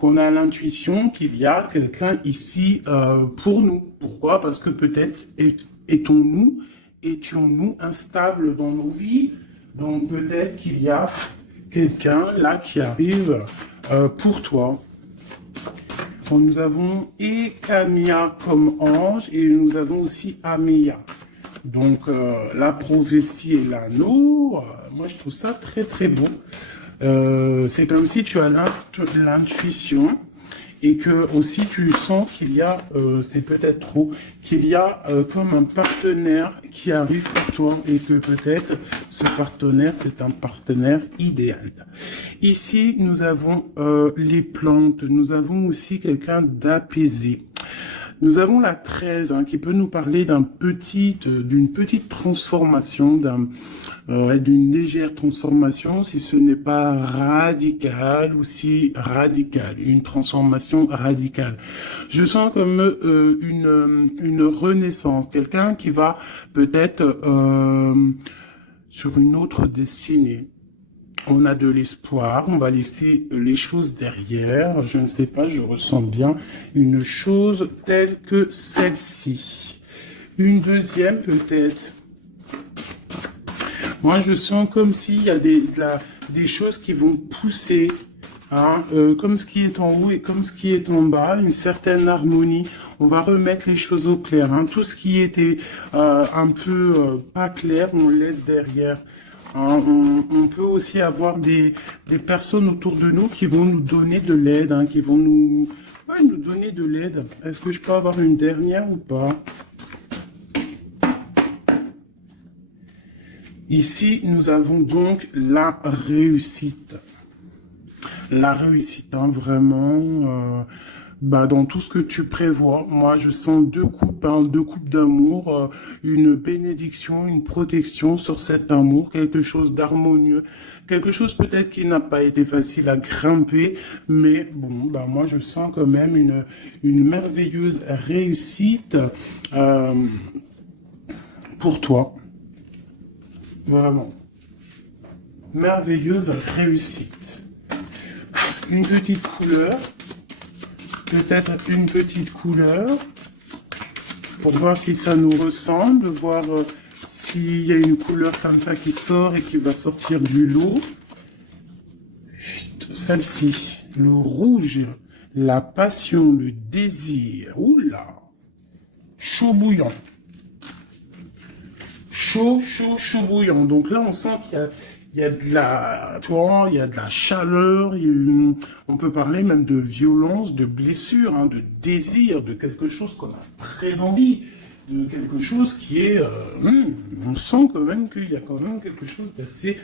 qu'on a l'intuition qu'il y a quelqu'un ici pour nous. Pourquoi? Parce que peut-être étions-nous instables dans nos vies. Donc peut-être qu'il y a quelqu'un là qui arrive pour toi. Bon, nous avons Ekamia comme ange et nous avons aussi Améa. Donc la prophétie et l'anneau, moi je trouve ça très très bon. C'est comme si tu as l'intuition et que aussi tu sens qu'il y a, c'est peut-être trop, qu'il y a comme un partenaire qui arrive pour toi et que peut-être ce partenaire, c'est un partenaire idéal. Ici, nous avons les plantes, nous avons aussi quelqu'un d'apaisé. Nous avons la 13 qui peut nous parler d'une petite transformation, d'une légère transformation, si ce n'est pas radical ou si radical, une transformation radicale. Je sens comme une renaissance, quelqu'un qui va peut-être sur une autre destinée. On a de l'espoir, on va laisser les choses derrière, je ne sais pas, je ressens bien une chose telle que celle-ci. Une deuxième peut-être. Moi je sens comme s'il y a des choses qui vont pousser, comme ce qui est en haut et comme ce qui est en bas, une certaine harmonie. On va remettre les choses au clair, tout ce qui était un peu pas clair, on le laisse derrière. On peut aussi avoir des personnes autour de nous qui vont nous donner de l'aide, qui vont nous donner de l'aide. Est-ce que je peux avoir une dernière ou pas? Ici, nous avons donc la réussite. La réussite, vraiment... dans tout ce que tu prévois, moi je sens deux coupes d'amour, une bénédiction, une protection sur cet amour, quelque chose d'harmonieux, quelque chose peut-être qui n'a pas été facile à grimper, mais bon, moi je sens quand même une merveilleuse réussite pour toi, vraiment, merveilleuse réussite. Une petite couleur. Peut-être une petite couleur pour voir si ça nous ressemble, voir s'il y a une couleur comme ça qui sort et qui va sortir du lot. Celle-ci, le rouge, la passion, le désir. Oula, chaud bouillant. Chaud bouillant. Donc là, on sent il y a de la, il y a de la chaleur, on peut parler même de violence, de blessure, de désir, de quelque chose qu'on a très envie, de quelque chose qui est, on sent quand même qu'il y a quand même quelque chose d'assez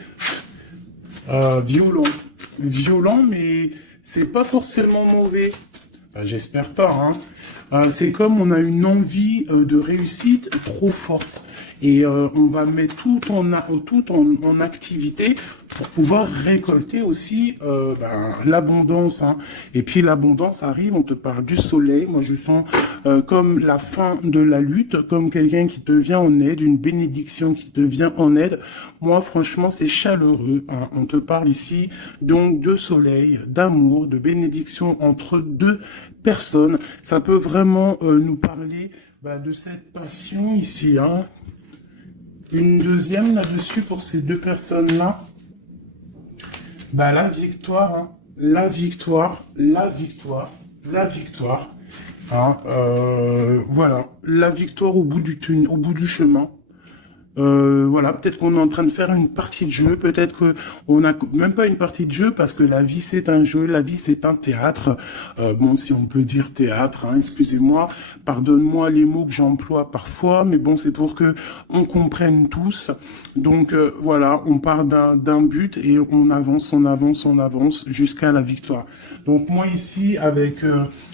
violent, mais c'est pas forcément mauvais. J'espère pas. C'est comme on a une envie de réussite trop forte. Et on va mettre tout en activité pour pouvoir récolter aussi l'abondance. Et puis l'abondance arrive, on te parle du soleil. Moi je sens comme la fin de la lutte, comme quelqu'un qui te vient en aide, une bénédiction qui te vient en aide. Moi franchement c'est chaleureux. On te parle ici donc de soleil, d'amour, de bénédiction entre deux personnes. Ça peut vraiment nous parler de cette passion ici. Une deuxième là-dessus pour ces deux personnes-là. La victoire, la victoire. Voilà, la victoire au bout du chemin. Voilà, peut-être qu'on est en train de faire une partie de jeu, peut-être qu'on n'a même pas une partie de jeu parce que la vie c'est un jeu, la vie c'est un théâtre. Bon, si on peut dire théâtre, excusez-moi, pardonne-moi les mots que j'emploie parfois, mais bon, c'est pour que on comprenne tous. Donc voilà, on part d'un but et on avance jusqu'à la victoire. Donc moi ici, avec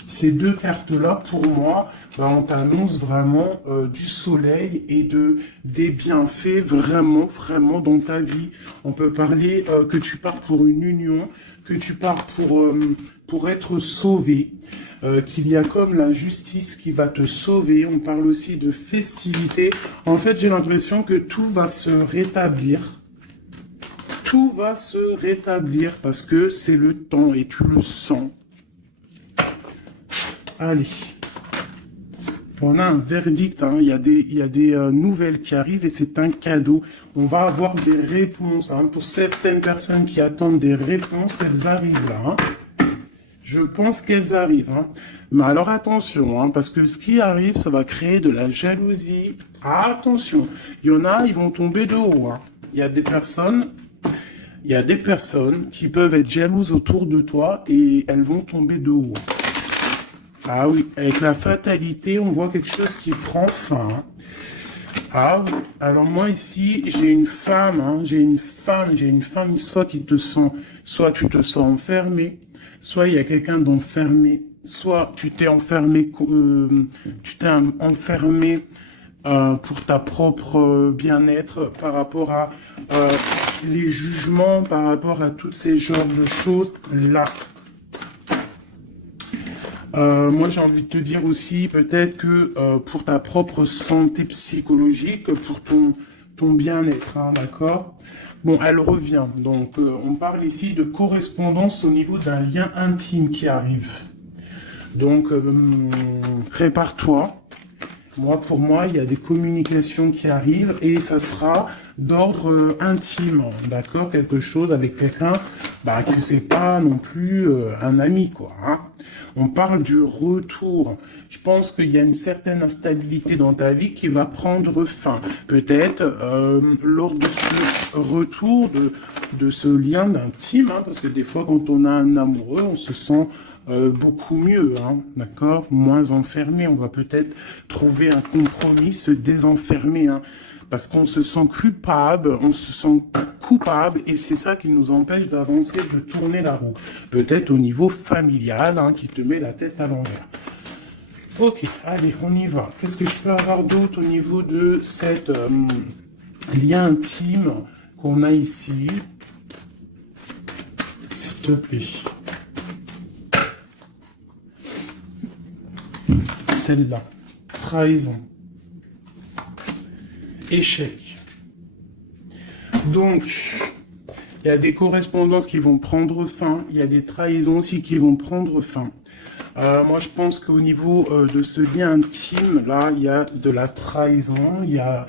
ces deux cartes-là, pour moi, on t'annonce vraiment du soleil et des bienfaits vraiment dans ta vie. On peut parler que tu pars pour une union, que tu pars pour être sauvé, qu'il y a comme la justice qui va te sauver. On parle aussi de festivité. En fait, j'ai l'impression que tout va se rétablir. Tout va se rétablir parce que c'est le temps et tu le sens. Allez. On a un verdict, hein. Il y a des nouvelles qui arrivent et c'est un cadeau. On va avoir des réponses. Hein. Pour certaines personnes qui attendent des réponses, elles arrivent là. Hein. Je pense qu'elles arrivent. Hein. Mais alors attention, hein, parce que ce qui arrive, ça va créer de la jalousie. Attention, il y en a, ils vont tomber de haut. Hein. Il y a des personnes qui peuvent être jalouses autour de toi et elles vont tomber de haut. Ah oui, avec la fatalité, on voit quelque chose qui prend fin. Hein. Ah oui, alors moi ici, j'ai une femme, hein, j'ai une femme, soit tu te sens enfermé, soit il y a quelqu'un d'enfermé, soit tu t'es enfermé, pour ta propre bien-être par rapport à les jugements, par rapport à tous ces genres de choses là. Moi, j'ai envie de te dire aussi, peut-être que pour ta propre santé psychologique, pour ton bien-être, hein, d'accord? Bon, elle revient. Donc, on parle ici de correspondance au niveau d'un lien intime qui arrive. Donc, prépare-toi. Pour moi, il y a des communications qui arrivent et ça sera d'ordre intime, d'accord? Quelque chose avec quelqu'un, que c'est pas non plus un ami, quoi. Hein. On parle du retour. Je pense qu'il y a une certaine instabilité dans ta vie qui va prendre fin. Peut-être lors de ce retour, de ce lien d'intime, hein, parce que des fois, quand on a un amoureux, on se sent beaucoup mieux, hein, d'accord? Moins enfermé, on va peut-être trouver un compromis, se désenfermer, hein, parce qu'on se sent coupable, et c'est ça qui nous empêche d'avancer, de tourner la roue. Peut-être au niveau familial, hein, qui te met la tête à l'envers. Ok, allez, on y va. Qu'est-ce que je peux avoir d'autre au niveau de cette lien intime qu'on a ici? S'il te plaît. Celle-là, trahison, échec. Donc, il y a des correspondances qui vont prendre fin, il y a des trahisons aussi qui vont prendre fin. Moi, je pense qu'au niveau de ce lien intime, là, il y a de la trahison, il y a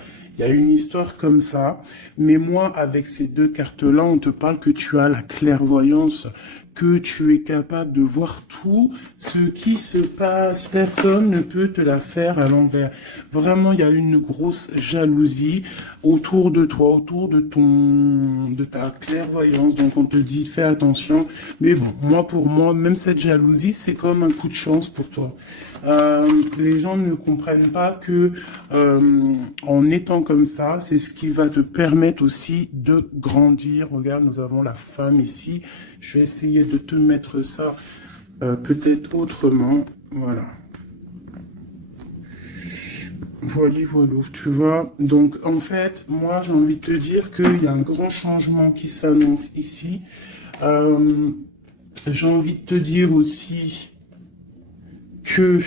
une histoire comme ça. Mais moi, avec ces deux cartes-là, on te parle que tu as la clairvoyance, que tu es capable de voir tout ce qui se passe. Personne ne peut te la faire à l'envers. Vraiment, il y a une grosse jalousie autour de toi, autour de ta clairvoyance. Donc, on te dit, fais attention. Mais bon, pour moi, même cette jalousie, c'est comme un coup de chance pour toi. Les gens ne comprennent pas que en étant comme ça, c'est ce qui va te permettre aussi de grandir. Regarde, nous avons la femme ici. Je vais essayer de te mettre ça peut-être autrement. Voilà. Voilà, tu vois. Donc, en fait, moi, j'ai envie de te dire qu'il y a un grand changement qui s'annonce ici. J'ai envie de te dire aussi que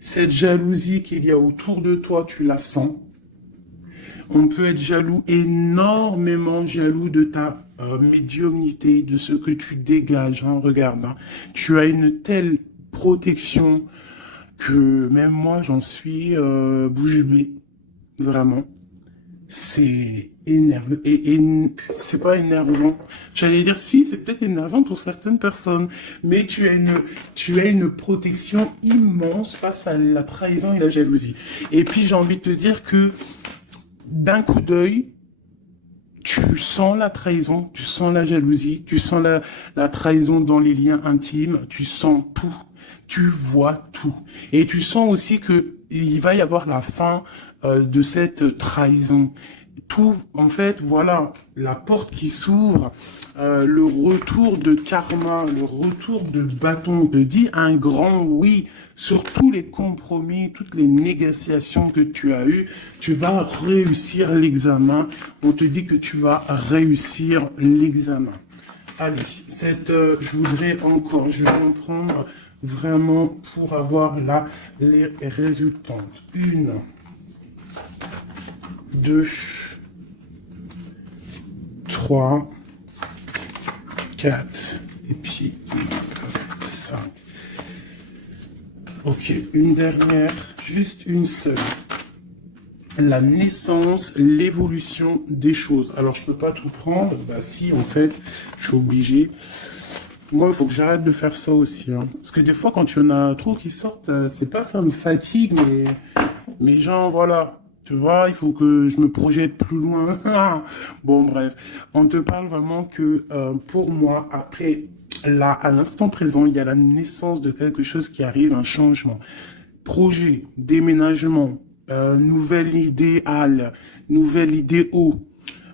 cette jalousie qu'il y a autour de toi, tu la sens. On peut être jaloux, énormément jaloux de ta médiumnité, de ce que tu dégages. Hein, regarde, hein. Tu as une telle protection que même moi, j'en suis bouche bée. Vraiment. C'est énervant. Et c'est pas énervant. J'allais dire si, c'est peut-être énervant pour certaines personnes. Mais tu as une protection immense face à la trahison et la jalousie. Et puis j'ai envie de te dire que d'un coup d'œil, tu sens la trahison, tu sens la jalousie, tu sens la trahison dans les liens intimes, tu sens tout, tu vois tout. Et tu sens aussi que il va y avoir la fin de cette trahison. Tout, en fait, voilà, la porte qui s'ouvre, le retour de karma, le retour de bâton, te dit un grand oui sur tous les compromis, toutes les négociations que tu as eues. Tu vas réussir l'examen. On te dit que tu vas réussir l'examen. Allez, je voudrais encore, je vais en prendre vraiment pour avoir là les résultats. 1, 2, 3, 4, et puis 5. Ok, une dernière, juste une seule. La naissance, l'évolution des choses. Alors, je peux pas tout prendre. Bah si, en fait, je suis obligé. Moi, il faut que j'arrête de faire ça aussi. Hein. Parce que des fois, quand il y en a trop qui sortent, c'est pas ça me fatigue, mais genre, voilà. Tu vois, il faut que je me projette plus loin. Bon, bref. On te parle vraiment que pour moi, après, là, à l'instant présent, il y a la naissance de quelque chose qui arrive, un changement. Projet, déménagement, nouvelle idéale, nouvelle idéo.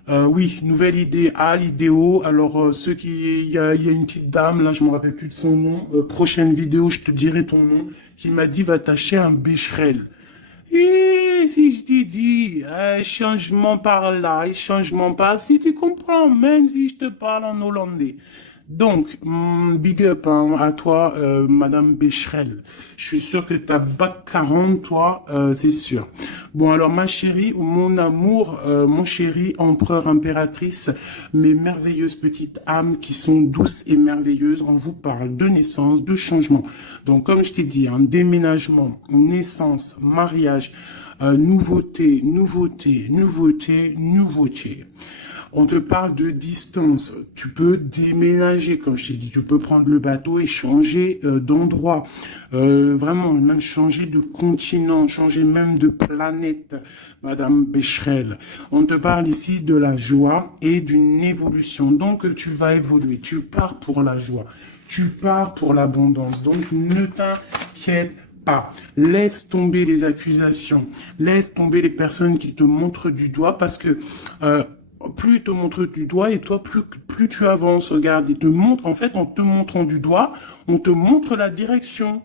Oui, nouvelle idéale, idéo. Alors, il y a une petite dame, là, je me rappelle plus de son nom. Prochaine vidéo, je te dirai ton nom, qui m'a dit, va t'acheter un Becherel. Et si je t'ai dit, changement par là, changement par si tu comprends, même si je te parle en hollandais. Donc, big up hein, à toi, Madame Becherel. Je suis sûr que t'as bac 40, toi, c'est sûr. Bon, alors, ma chérie, ou mon amour, mon chéri, empereur, impératrice, mes merveilleuses petites âmes qui sont douces et merveilleuses, on vous parle de naissance, de changement. Donc, comme je t'ai dit, un déménagement, naissance, mariage, nouveauté, nouveauté, nouveauté, nouveauté. On te parle de distance. Tu peux déménager, comme je t'ai dit. Tu peux prendre le bateau et changer d'endroit. Vraiment, même changer de continent, changer même de planète, Madame Becherel. On te parle ici de la joie et d'une évolution. Donc, tu vas évoluer. Tu pars pour la joie. Tu pars pour l'abondance. Donc, ne t'inquiète pas. Laisse tomber les accusations. Laisse tomber les personnes qui te montrent du doigt parce que... plus ils te montrent du doigt et toi, plus tu avances. Regarde, ils te montrent, en fait, en te montrant du doigt, on te montre la direction.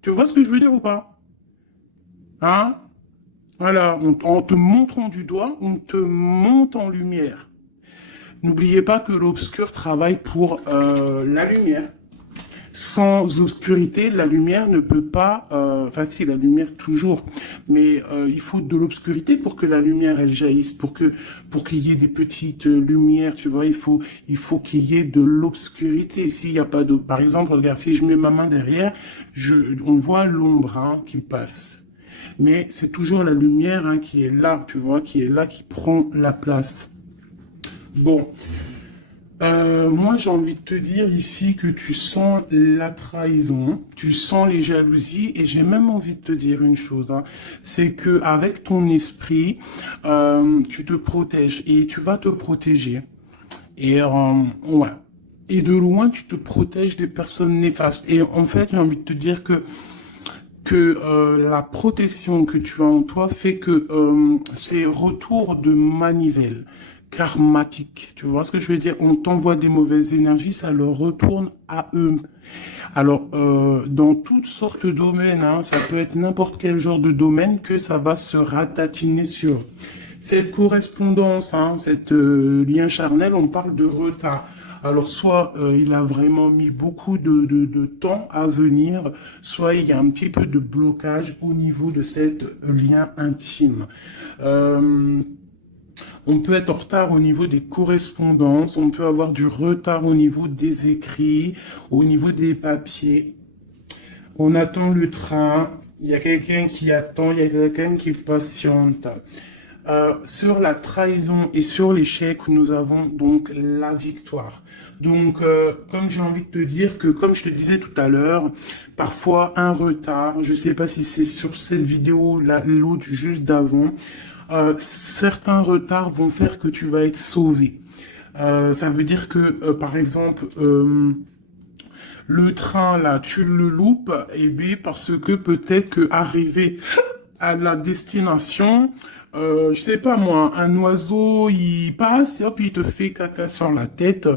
Tu vois ce que je veux dire ou pas? Hein? Voilà, en te montrant du doigt, on te monte en lumière. N'oubliez pas que l'obscur travaille pour la lumière. Sans obscurité, la lumière ne peut pas... Enfin, si, la lumière toujours. Mais il faut de l'obscurité pour que la lumière, elle jaillisse. Pour qu'il y ait des petites lumières, tu vois, il faut qu'il y ait de l'obscurité. S'il n'y a pas d'eau... Par exemple, regarde, si je mets ma main derrière, on voit l'ombre hein, qui passe. Mais c'est toujours la lumière hein, qui est là, tu vois, qui est là, qui prend la place. Bon... moi, j'ai envie de te dire ici que tu sens la trahison, tu sens les jalousies, et j'ai même envie de te dire une chose, hein, c'est que avec ton esprit, tu te protèges et tu vas te protéger. Et ouais. Et de loin, tu te protèges des personnes néfastes. Et en fait, j'ai envie de te dire que la protection que tu as en toi fait que c'est retour de manivelle karmatique. Tu vois ce que je veux dire? On t'envoie des mauvaises énergies, ça leur retourne à eux. Alors, dans toutes sortes de domaines, hein, ça peut être n'importe quel genre de domaine que ça va se ratatiner sur. Cette correspondance, hein, cette lien charnel, on parle de retard. Alors, soit il a vraiment mis beaucoup de temps à venir, soit il y a un petit peu de blocage au niveau de cette lien intime. On peut être en retard au niveau des correspondances, on peut avoir du retard au niveau des écrits, au niveau des papiers. On attend le train, il y a quelqu'un qui attend, il y a quelqu'un qui patiente. Sur la trahison et sur l'échec, nous avons donc la victoire. Donc, comme j'ai envie de te dire que, comme je te disais tout à l'heure, parfois un retard, je ne sais pas si c'est sur cette vidéo, l'autre juste d'avant, certains retards vont faire que tu vas être sauvé. Ça veut dire que, par exemple, le train, là, tu le loupes, et bien, parce que peut-être que arrivé à la destination, je sais pas moi, un oiseau, il passe, et hop, il te fait caca sur la tête.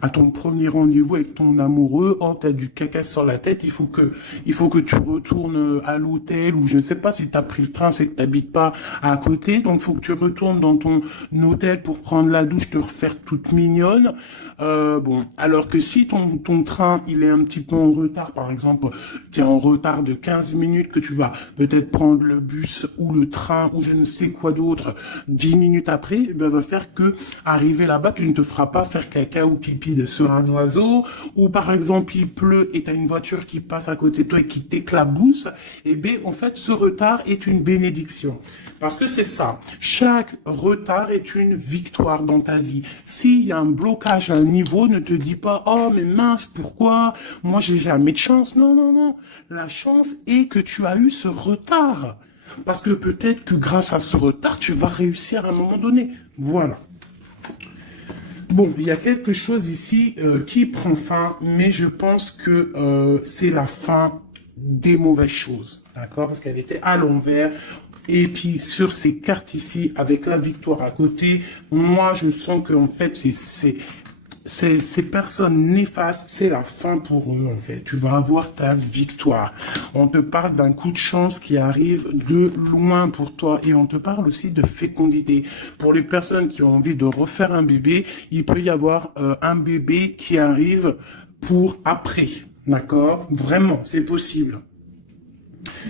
À ton premier rendez-vous avec ton amoureux, oh, t'as du caca sur la tête, il faut que tu retournes à l'hôtel, ou je ne sais pas si t'as pris le train, c'est que t'habites pas à côté, donc faut que tu retournes dans ton hôtel pour prendre la douche, te refaire toute mignonne. Bon, alors que si ton train, il est un petit peu en retard, par exemple, tu es en retard de 15 minutes, que tu vas peut-être prendre le bus ou le train, ou je ne sais quoi, quoi d'autre 10 minutes après, eh ben, va faire que arriver là-bas, tu ne te feras pas faire caca ou pipi sur un oiseau, ou par exemple il pleut et tu as une voiture qui passe à côté de toi et qui t'éclabousse, eh bien en fait ce retard est une bénédiction. Parce que c'est ça, chaque retard est une victoire dans ta vie. S'il y a un blocage à un niveau, ne te dis pas, oh mais mince, pourquoi moi j'ai jamais de chance. Non, non, non. La chance est que tu as eu ce retard. Parce que peut-être que grâce à ce retard, tu vas réussir à un moment donné. Voilà. Bon, il y a quelque chose ici qui prend fin, mais je pense que c'est la fin des mauvaises choses. D'accord? Parce qu'elle était à l'envers. Et puis sur ces cartes ici, avec la victoire à côté, moi je sens que en fait ces personnes néfastes, c'est la fin pour eux en fait. Tu vas avoir ta victoire. On te parle d'un coup de chance qui arrive de loin pour toi et on te parle aussi de fécondité. Pour les personnes qui ont envie de refaire un bébé, il peut y avoir un bébé qui arrive pour après. D'accord? Vraiment, c'est possible.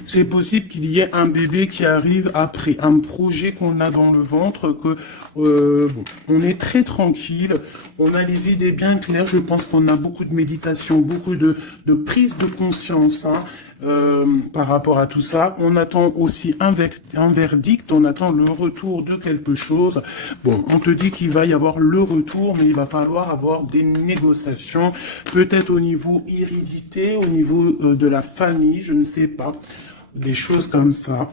C'est possible qu'il y ait un bébé qui arrive après, un projet qu'on a dans le ventre, que bon, on est très tranquille, on a les idées bien claires, je pense qu'on a beaucoup de méditation, beaucoup de prise de conscience hein, par rapport à tout ça. On attend aussi un verdict, on attend le retour de quelque chose. Bon, on te dit qu'il va y avoir le retour, mais il va falloir avoir des négociations, peut-être au niveau hérédité, au niveau de la famille, je ne sais pas. Des choses comme ça.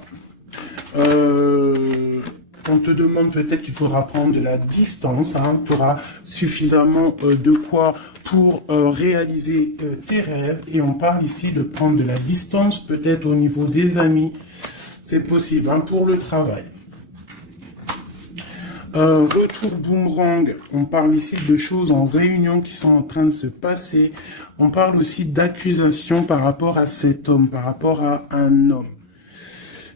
On te demande peut-être qu'il faudra prendre de la distance. Hein, tu auras suffisamment de quoi pour réaliser tes rêves. Et on parle ici de prendre de la distance, peut-être au niveau des amis. C'est possible hein, pour le travail. Retour boomerang, on parle ici de choses en réunion qui sont en train de se passer. On parle aussi d'accusations par rapport à cet homme, par rapport à un homme.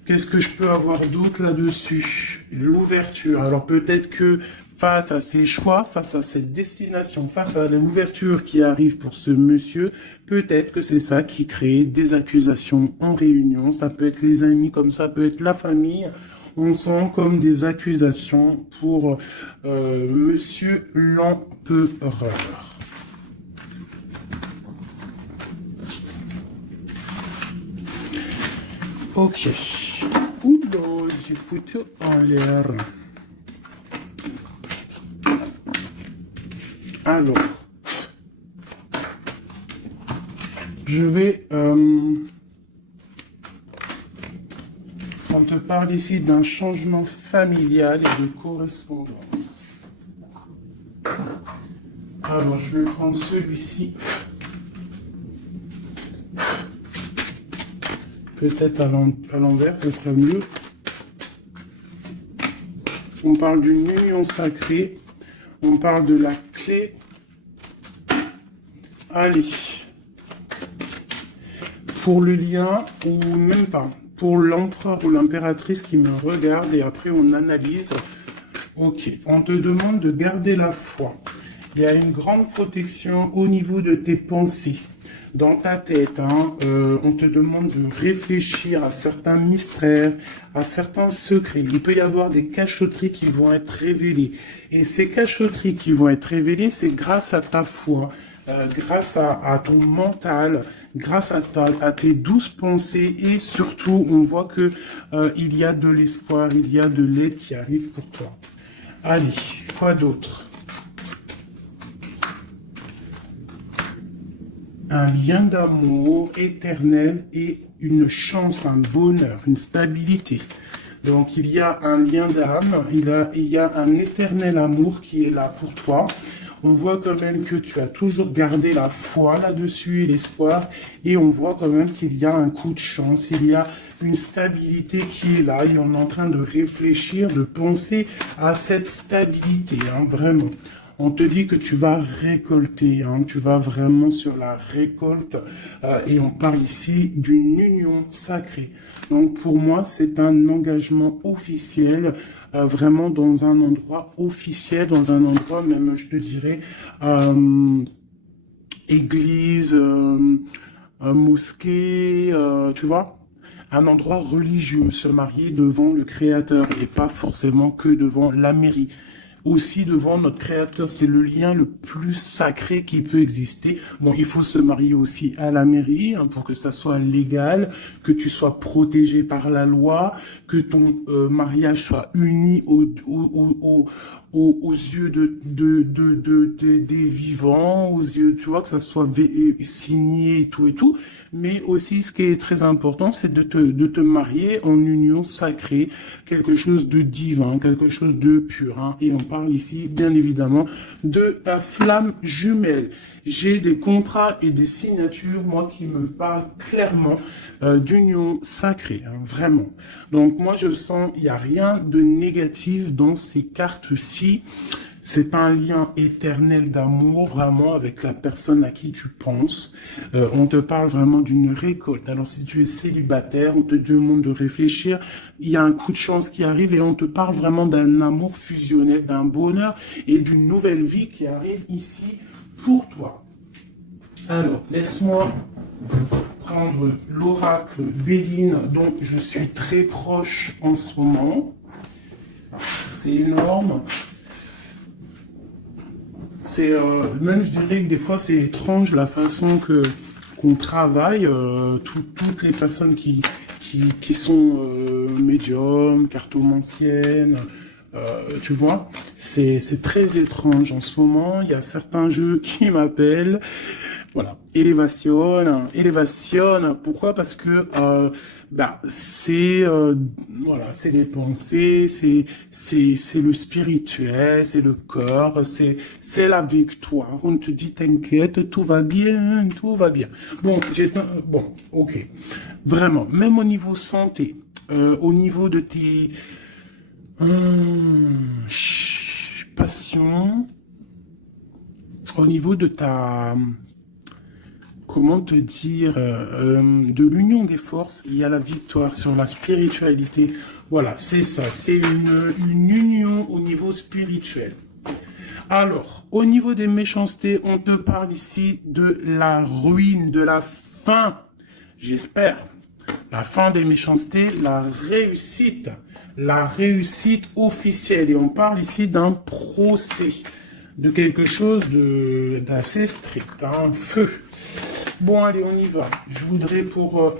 Qu'est-ce que je peux avoir d'autre là-dessus? L'ouverture. Alors peut-être que face à ses choix, face à cette destination, face à l'ouverture qui arrive pour ce monsieur, peut-être que c'est ça qui crée des accusations en réunion. Ça peut être les amis, comme ça peut être la famille. On sent comme des accusations pour monsieur l'empereur. Ok. Oula, j'ai foutu en l'air. Alors, je vais... on te parle ici d'un changement familial et de correspondance. Alors, je vais prendre celui-ci. Peut-être à l'envers, ce sera mieux. On parle d'une union sacrée. On parle de la clé. Allez. Pour le lien, ou même pas. Pour l'empereur ou l'impératrice qui me regarde et après on analyse. Ok, on te demande de garder la foi. Il y a une grande protection au niveau de tes pensées. Dans ta tête, hein, on te demande de réfléchir à certains mystères, à certains secrets. Il peut y avoir des cachotteries qui vont être révélées. Et ces cachotteries qui vont être révélées, c'est grâce à ta foi, grâce à ton mental, grâce à tes douces pensées. Et surtout, on voit que il y a de l'espoir, il y a de l'aide qui arrive pour toi. Allez, quoi d'autre? Un lien d'amour éternel et une chance, un bonheur, une stabilité. Donc il y a un lien d'âme, il y a un éternel amour qui est là pour toi. On voit quand même que tu as toujours gardé la foi là-dessus et l'espoir. Et on voit quand même qu'il y a un coup de chance, il y a une stabilité qui est là. Et on est en train de réfléchir, de penser à cette stabilité, hein, vraiment. On te dit que tu vas récolter, hein, tu vas vraiment sur la récolte. Et on parle ici d'une union sacrée. Donc pour moi, c'est un engagement officiel, vraiment dans un endroit officiel, dans un endroit même, je te dirais, église, mosquée, tu vois. un endroit religieux, se marier devant le Créateur et pas forcément que devant la mairie. Aussi devant notre Créateur, c'est le lien le plus sacré qui peut exister. Bon, il faut se marier aussi à la mairie hein, pour que ça soit légal, que tu sois protégé par la loi, que ton mariage soit uni aux yeux des vivants, aux yeux, tu vois, que ça soit signé et tout. Mais aussi, ce qui est très important, c'est de te marier en union sacrée, quelque chose de divin, quelque chose de pur. Hein. Et on parle ici, bien évidemment, de ta flamme jumelle. J'ai des contrats et des signatures, moi, qui me parlent clairement d'union sacrée, hein, vraiment. Donc, moi, je sens, il n'y a rien de négatif dans ces cartes-ci. C'est un lien éternel d'amour, vraiment, avec la personne à qui tu penses. On te parle vraiment d'une récolte. Alors, si tu es célibataire, on te demande de réfléchir. Il y a un coup de chance qui arrive et on te parle vraiment d'un amour fusionnel, d'un bonheur et d'une nouvelle vie qui arrive ici pour toi. Alors, laisse-moi prendre l'oracle Béline dont je suis très proche en ce moment. C'est énorme. C'est même je dirais que des fois c'est étrange la façon qu'on travaille. Toutes les personnes qui sont médiums, cartomanciennes, tu vois, c'est très étrange en ce moment. Il y a certains jeux qui m'appellent. Voilà, élévation. Pourquoi? Parce que c'est voilà, c'est les pensées, c'est le spirituel, c'est le corps, c'est la victoire. On te dit t'inquiète, tout va bien, tout va bien. Bon, ok, vraiment, même au niveau santé, au niveau de tes passions, au niveau de ta comment te dire, de l'union des forces, il y a la victoire sur la spiritualité. Voilà, c'est ça, c'est une union au niveau spirituel. Alors, au niveau des méchancetés, on te parle ici de la ruine, de la fin, j'espère, la fin des méchancetés, la réussite officielle. Et on parle ici d'un procès, de quelque chose d'assez strict, un feu. Bon, allez, on y va. Je voudrais pour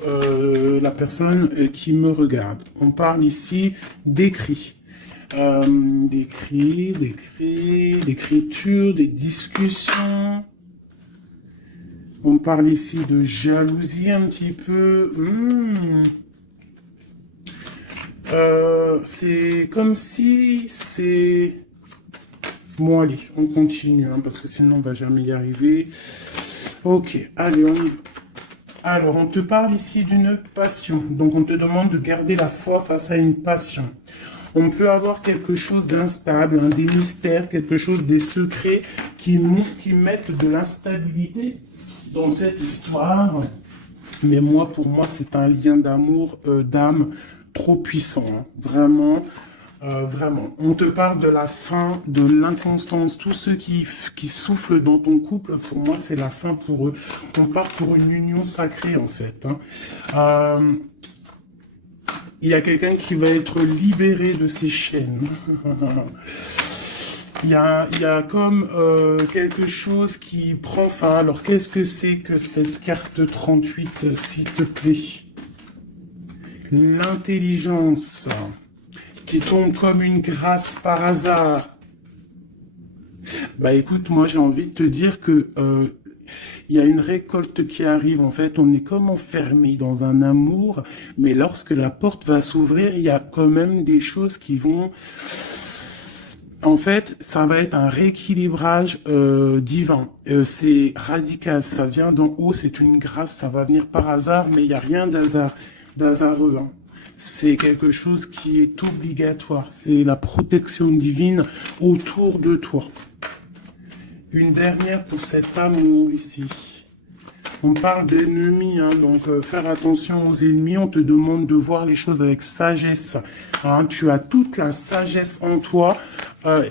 la personne qui me regarde. On parle ici d'écrit. D'écriture, des discussions. On parle ici de jalousie un petit peu. C'est comme si c'est... Bon, allez, on continue, hein, parce que sinon on va jamais y arriver. Ok, allez, on y va. Alors, on te parle ici d'une passion. Donc, on te demande de garder la foi face à une passion. On peut avoir quelque chose d'instable, hein, des mystères, quelque chose, des secrets qui mettent de l'instabilité dans cette histoire. Mais moi, pour moi, c'est un lien d'amour, d'âme trop puissant. Hein. Vraiment. Vraiment, on te parle de la fin, de l'inconstance, tous ceux qui soufflent dans ton couple, pour moi c'est la fin pour eux. On part pour une union sacrée en fait. Hein. Il y a quelqu'un qui va être libéré de ses chaînes. Il y a comme quelque chose qui prend fin. Alors qu'est-ce que c'est que cette carte 38, s'il te plaît? L'intelligence qui tombe comme une grâce par hasard. Bah écoute, moi j'ai envie de te dire que il y a une récolte qui arrive. En fait, on est comme enfermé dans un amour, mais lorsque la porte va s'ouvrir, il y a quand même des choses qui vont... En fait, ça va être un rééquilibrage divin. C'est radical, ça vient d'en haut, c'est une grâce, ça va venir par hasard, mais il n'y a rien d'hasareux. Hein. C'est quelque chose qui est obligatoire. C'est la protection divine autour de toi. Une dernière pour cet amour ici. On parle d'ennemis, hein, donc faire attention aux ennemis. On te demande de voir les choses avec sagesse. Hein, tu as toute la sagesse en toi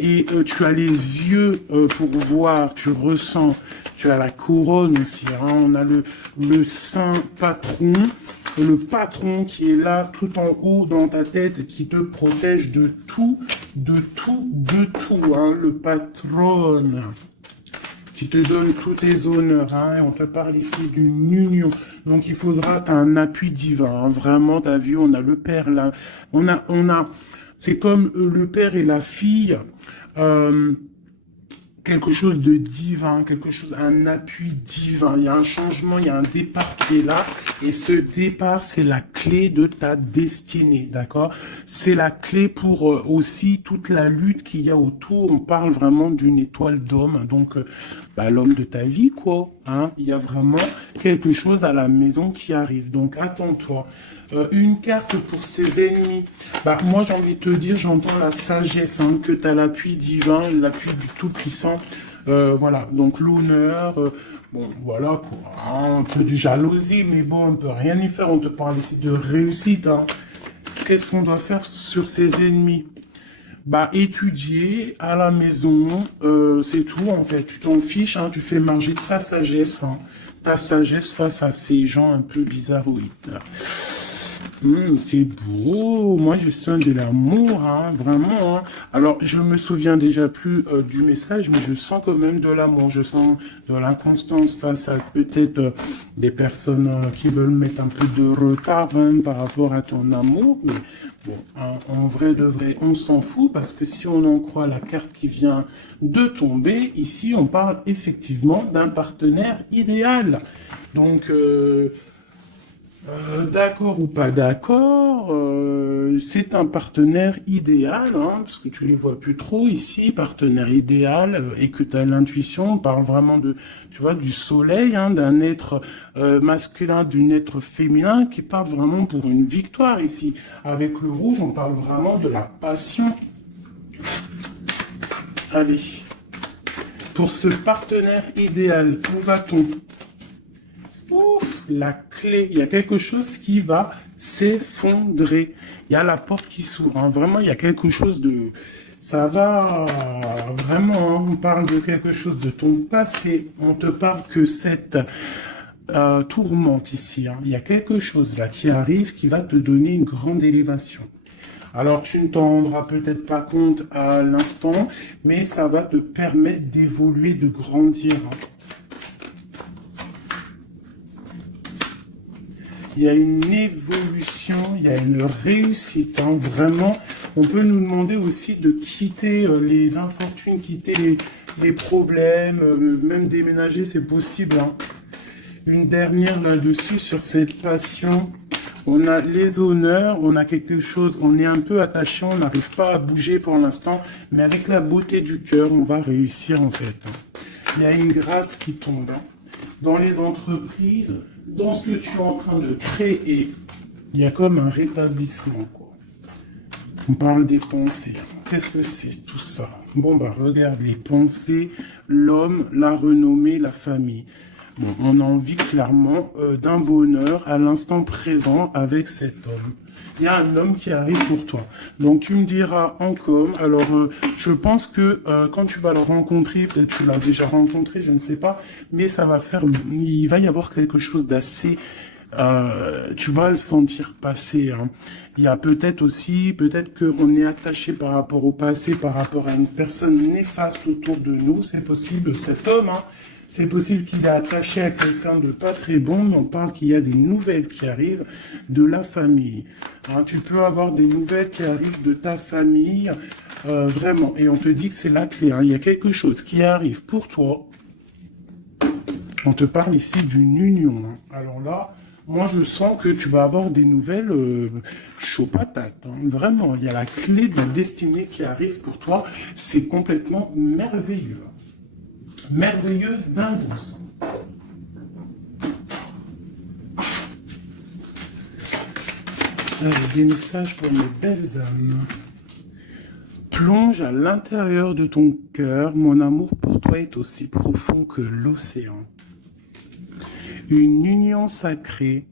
et tu as les yeux pour voir, tu ressens. Tu as la couronne aussi. Hein, on a le saint patron. le patron qui est là tout en haut dans ta tête, qui te protège de tout, hein, le patron qui te donne tous tes honneurs, hein, et on te parle ici d'une union. Donc il faudra, t'as un appui divin, hein, vraiment, t'as vu, on a le père là, c'est comme le père et la fille, quelque chose de divin, un appui divin. Il y a un changement, il y a un départ qui est là. Et ce départ, c'est la clé de ta destinée, d'accord? C'est la clé pour aussi toute la lutte qu'il y a autour. On parle vraiment d'une étoile d'homme. Donc, l'homme de ta vie, quoi. Hein? Il y a vraiment quelque chose à la maison qui arrive. Donc, attends-toi. Une carte pour ses ennemis. Moi, j'ai envie de te dire, j'entends la sagesse, hein, que tu as l'appui divin, l'appui du Tout-Puissant. Voilà, donc l'honneur, bon, voilà, quoi, hein, un peu de jalousie, mais bon, on peut rien y faire, on te parle ici de réussite. Hein. Qu'est-ce qu'on doit faire sur ses ennemis? Étudier à la maison, c'est tout, en fait. Tu t'en fiches, hein, tu fais marger ta sagesse, hein, face à ces gens un peu bizarroïdes. C'est beau, moi je sens de l'amour, hein, vraiment. Hein. Alors je me souviens déjà plus du message, mais je sens quand même de l'amour, je sens de l'inconstance face à peut-être des personnes qui veulent mettre un peu de retard hein, par rapport à ton amour. Mais bon, hein, en vrai de vrai, on s'en fout parce que si on en croit la carte qui vient de tomber, ici on parle effectivement d'un partenaire idéal. Donc d'accord ou pas d'accord, c'est un partenaire idéal, hein, parce que tu les vois plus trop ici, partenaire idéal, et que tu as l'intuition, on parle vraiment de, tu vois, du soleil, hein, d'un être masculin, d'un être féminin, qui parle vraiment pour une victoire ici. Avec le rouge, on parle vraiment de la passion. Allez, pour ce partenaire idéal, où va-t-on ? La clé, il y a quelque chose qui va s'effondrer. Il y a la porte qui s'ouvre. Hein. Vraiment, il y a quelque chose de... Ça va vraiment, hein, on parle de quelque chose de ton passé. On te parle que cette tourmente ici. Hein. Il y a quelque chose là qui arrive qui va te donner une grande élévation. Alors, tu ne t'en rendras peut-être pas compte à l'instant, mais ça va te permettre d'évoluer, de grandir. Hein. Il y a une évolution, il y a une réussite. Hein. Vraiment, on peut nous demander aussi de quitter les infortunes, quitter les problèmes, même déménager, c'est possible. Hein. Une dernière là-dessus sur cette passion. On a les honneurs, on a quelque chose, on est un peu attaché, on n'arrive pas à bouger pour l'instant, mais avec la beauté du cœur, on va réussir en fait. Il y a une grâce qui tombe. Hein. Dans les entreprises, dans ce que tu es en train de créer, il y a comme un rétablissement, quoi. On parle des pensées. Qu'est-ce que c'est tout ça? Bon, regarde, les pensées, l'homme, la renommée, la famille. Bon, on a envie clairement d'un bonheur à l'instant présent avec cet homme. Il y a un homme qui arrive pour toi. Donc tu me diras en com. Alors je pense que quand tu vas le rencontrer, peut-être tu l'as déjà rencontré, je ne sais pas, mais ça va faire, il va y avoir quelque chose d'assez, tu vas le sentir passer. Hein. Il y a peut-être aussi, peut-être qu'on est attaché par rapport au passé, par rapport à une personne néfaste autour de nous. C'est possible, cet homme. Hein, c'est possible qu'il est attaché à quelqu'un de pas très bon. On parle qu'il y a des nouvelles qui arrivent de la famille. Hein, tu peux avoir des nouvelles qui arrivent de ta famille, vraiment. Et on te dit que c'est la clé. Hein. Il y a quelque chose qui arrive pour toi. On te parle ici d'une union. Hein. Alors là, moi je sens que tu vas avoir des nouvelles chaud patate. Hein. Vraiment, il y a la clé de la destinée qui arrive pour toi. C'est complètement merveilleux. Merveilleux d'un bon sens. Allez, des messages pour mes belles âmes. Plonge à l'intérieur de ton cœur. Mon amour pour toi est aussi profond que l'océan. Une union sacrée.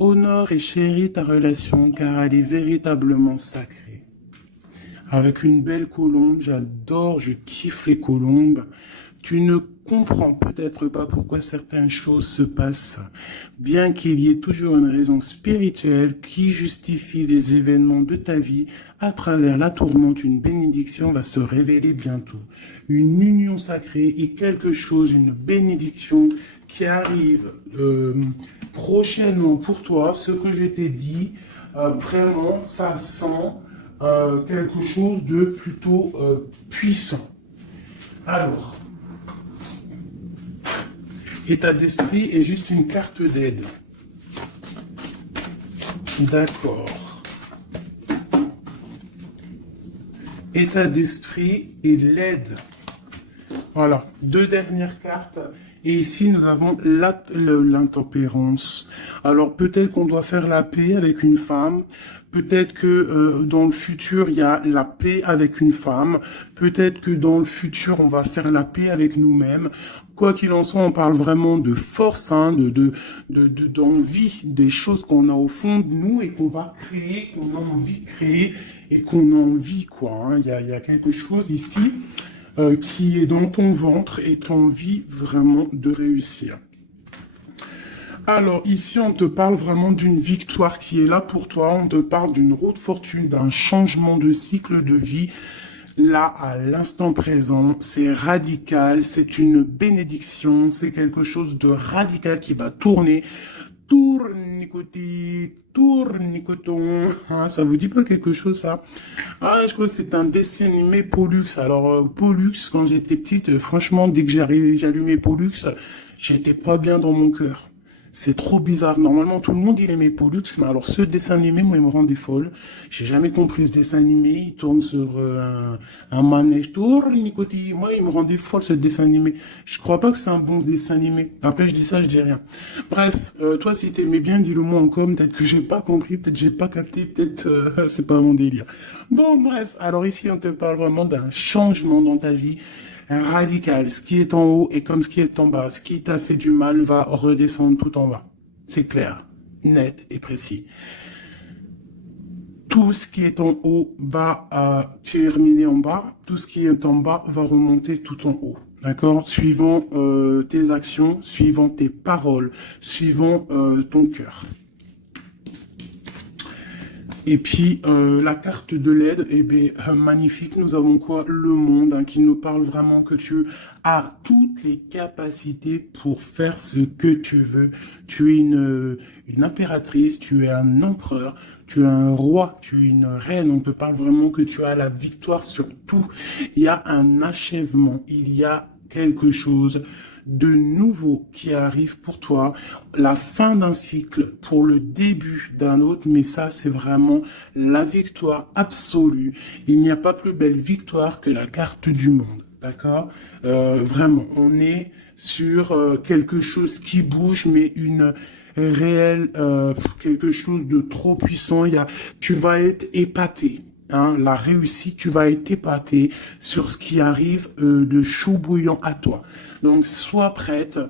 Honore et chéris ta relation car elle est véritablement sacrée. Avec une belle colombe, j'adore, je kiffe les colombes. Tu ne comprends peut-être pas pourquoi certaines choses se passent, bien qu'il y ait toujours une raison spirituelle qui justifie les événements de ta vie. À travers la tourmente, une bénédiction va se révéler bientôt. Une union sacrée et quelque chose, une bénédiction qui arrive prochainement pour toi. Ce que je t'ai dit, vraiment, ça sent quelque chose de plutôt puissant. Alors, état d'esprit est juste une carte d'aide. D'accord. État d'esprit et l'aide. Voilà, 2 dernières cartes. Et ici, nous avons l'intempérance. Alors, peut-être qu'on doit faire la paix avec une femme. Peut-être que dans le futur, il y a la paix avec une femme. Peut-être que dans le futur, on va faire la paix avec nous-mêmes. Quoi qu'il en soit, on parle vraiment de force, hein, d'envie, des choses qu'on a au fond de nous et qu'on va créer, qu'on a envie de créer et qu'on a envie, quoi. Hein. Il y a quelque chose ici qui est dans ton ventre et tu as envie vraiment de réussir. Alors ici, on te parle vraiment d'une victoire qui est là pour toi. On te parle d'une route fortune, d'un changement de cycle de vie. Là, à l'instant présent, c'est radical, c'est une bénédiction, c'est quelque chose de radical qui va tourner. Tournicoton. Ah, ça vous dit pas quelque chose, ça? Ah, je crois que c'est un dessin animé Pollux. Alors, Pollux, quand j'étais petite, franchement, dès que j'allumais Pollux, j'étais pas bien dans mon cœur. C'est trop bizarre. Normalement, tout le monde, il aimait Pollux, mais alors ce dessin animé, moi, il me rendait folle. J'ai jamais compris ce dessin animé. Il tourne sur un manège. Tournicotis. Moi, il me rendait folle, ce dessin animé. Je crois pas que c'est un bon dessin animé. Après, je dis ça, je dis rien. Bref, toi, si t'aimais bien, dis-le moi en com. Peut-être que j'ai pas compris, peut-être j'ai pas capté, peut-être c'est pas mon délire. Bon, bref. Alors ici, on te parle vraiment d'un changement dans ta vie. Radical, ce qui est en haut est comme ce qui est en bas. Ce qui t'a fait du mal va redescendre tout en bas. C'est clair, net et précis. Tout ce qui est en haut va terminer en bas. Tout ce qui est en bas va remonter tout en haut. D'accord? Suivant tes actions, suivant tes paroles, suivant ton cœur. Et puis, la carte de l'aide, eh bien, magnifique. Nous avons quoi? Le monde, hein, qui nous parle vraiment que tu as toutes les capacités pour faire ce que tu veux. Tu es une impératrice, tu es un empereur, tu es un roi, tu es une reine. On te parle vraiment que tu as la victoire sur tout. Il y a un achèvement, il y a quelque chose de nouveau qui arrive pour toi, la fin d'un cycle pour le début d'un autre, mais ça c'est vraiment la victoire absolue. Il n'y a pas plus belle victoire que la carte du monde, d'accord? Vraiment, on est sur quelque chose qui bouge, mais une réelle, quelque chose de trop puissant. Tu vas être épaté. Hein, la réussite, tu vas être épaté sur ce qui arrive de chaud bouillant à toi. Donc, sois prête.